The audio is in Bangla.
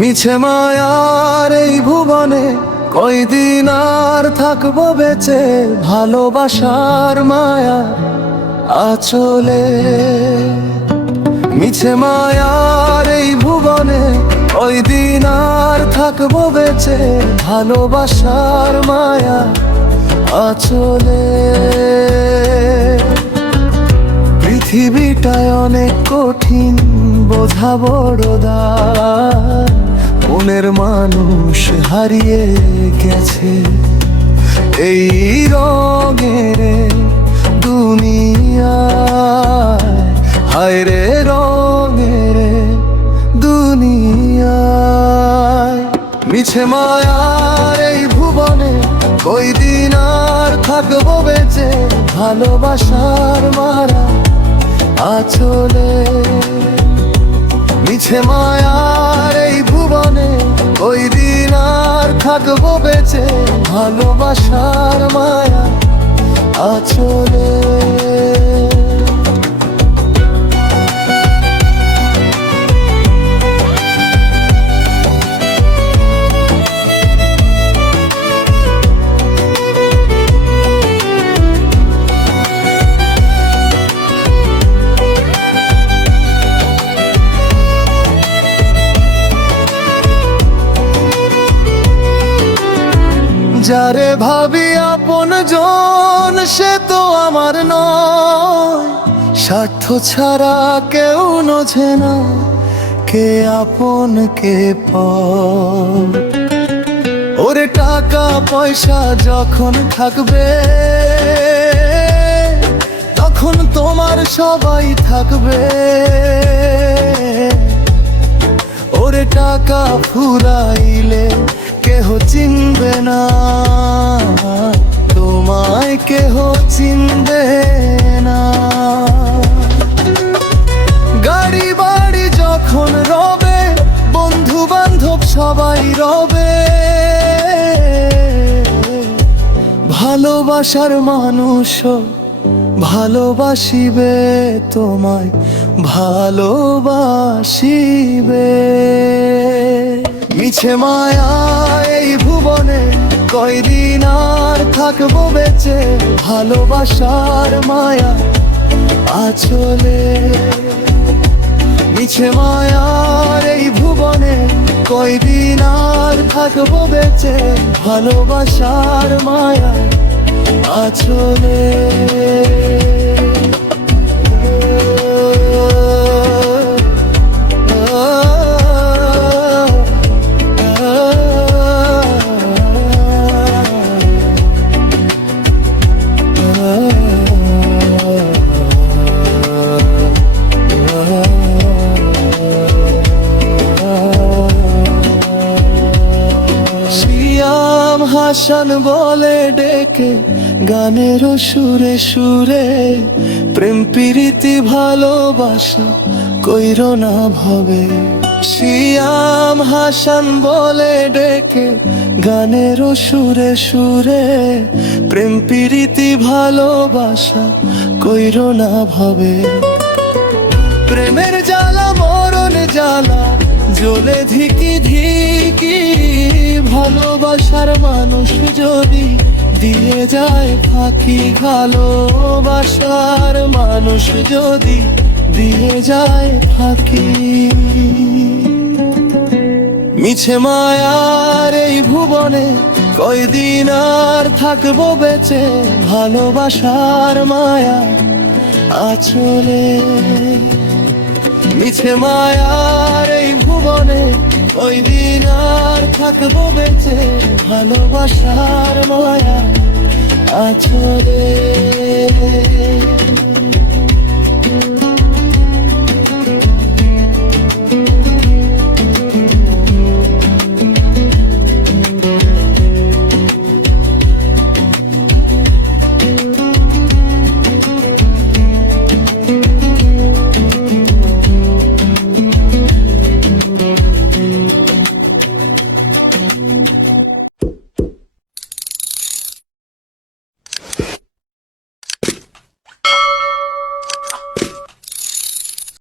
মিছে মায়ার এই ভুবনে কয়দিন আর থাকবো বেঁচে, ভালোবাসার মায়া আচলে। মিছে মায়ার এই ভুবনে কয়দিন আর থাকবো বেঁচে, ভালোবাসার মায়া আচলে। পৃথিবীটায় অনেক কঠিন, বোঝা বড় দায়, মনের মানুষ হারিয়ে গেছে এই রঙের দুনিয়ায়। হায় রে রঙের দুনিয়ায়, মিছে মায়ার এই ভুবনে কয়দিন আর থাকবো বেঁচে, ভালোবাসার মারা আচলে। মিছে মায়ার এই ভুবনে কয়দিন আর থাকবো বেঁচে, ভালোবাসার মায়া আচলে। যারে ভাবি আপন জন, সে তো আমার নয়। স্বার্থ ছাড়া কেউ নোঝে না, কে আপন কে পর। ওরে টাকা পয়সা যখন থাকবে, তখন তোমার সবাই থাকবে। ওরে টাকা ফুরাইলে কেহ চিনবে না, তোমায় কেহ চিনবে না। গাড়ি বাড়ি যখন রবে, বন্ধু বান্ধব সবাই রবে, ভালোবাসার মানুষ ভালোবাসিবে, তোমায় ভালোবাসিবে। মিছে মায়া এই ভুবনে কয়দিন আর থাকবো বেঁচে, ভালোবাসার মায়া আচলে। মিছে মায়ার এই ভুবনে কয়দিন আর থাকবো বেঁচে, ভালোবাসার মায়া আচলে। হাসান বলে ডেকে গানের সুরে সুরে, প্রেম প্রীতি ভালোবাসা কইরো না ভবে। শিয়াম হাসান বলে ডেকে গানের সুরে সুরে, প্রেম প্রীতি ভালোবাসা কইরো না ভবে। প্রেমের জ্বালা মরণ জ্বালা জ্বলে ধিকি ধিকি, ভালোবাসার মানুষ যদি দিয়ে যায় ফাঁকি, ভালোবাসার মানুষ যদি দিয়ে যায় ফাঁকি। মিছে মায়ার এই ভুবনে কয়দিন আর থাকবো বেঁচে, ভালোবাসার মায়া আচলে। মিছে মায়ার এই ভুবনে কয়দিন আর থাকবো বেঁচে, ভালোবাসার মায়া আচলে।